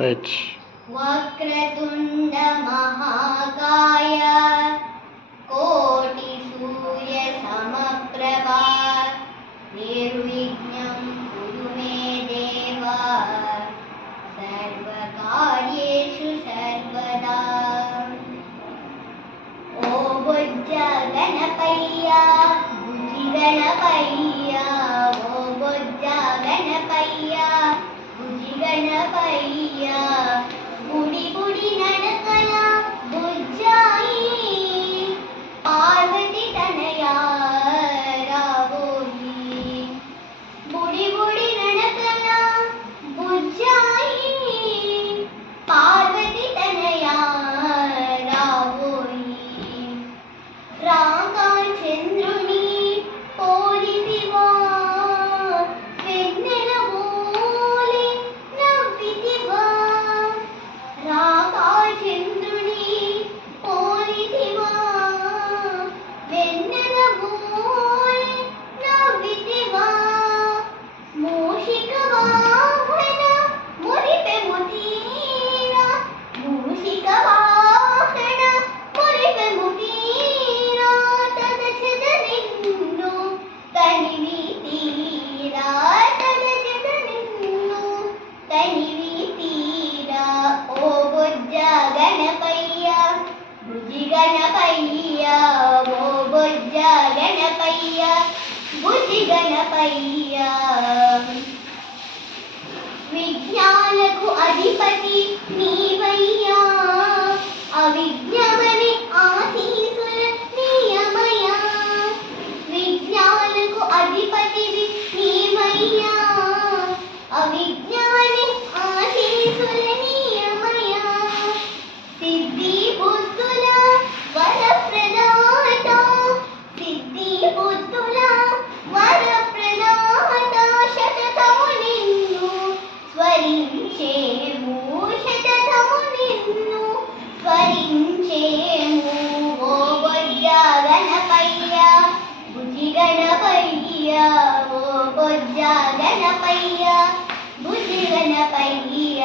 Right. Vakratunda మహాకాయ కోటి సూర్య సమప్రభా నిర్విఘ్నం కురు మే దేవా సర్వకార్యేషు సర్వదా. ఓ బొజ్జ గణపయ్య బుజ్జి గణపయ్య, ఓ బొజ్జ గణపయ్య బుజ్జి గణపయ్య, బుడి బుడి నడకల బుజ్జాయి పార్వతి తనయా రావోయి. బుడి బుడి నడకల బుజ్జాయి పార్వతి తనయా రావోయి. రాగా చంద్రుని పోలితివా వెన్నెల ఓలే నవ్వితివా. రాగా చంద్రుని పోలితివా వెన్నెల ఓలే నవ్వితివా. మూషిక వాహన మురిపెము తీరా, మూషిక వాహన మురిపెము తీరా, తదచద నిన్ను తనివి తీరా, తదచద నిన్ను తనివి తీరా. ఓ బొజ్జ గణపయ్య బుజ్జి గణపయ్య, ఓ బొజ్జ గణపయ్య బుజ్జి గణపయ్య. విజ్ఞానకు అధిపతి నీవయ్యా, అవిజ్ఞమని ఆశీసుల నీయమయ్యా. విజ్ఞానకు అధిపతివి నీవయ్యా, అవిజ్ఞమని ఆశీసుల నీయమయ్యా. సిద్ధి బుద్ధుల వరప్రదాత, సిద్ధి బుద్ధుల వరప్రదాత, శతతము నిన్ను స్మరించేము, శతతము నిన్ను స్మరించేము. ఓ బొజ్జ గణపయ్య బుజ్జి గణపయ్య, ఓ బొజ్జ గణపయ్య బుజ్జి గణపయ్య.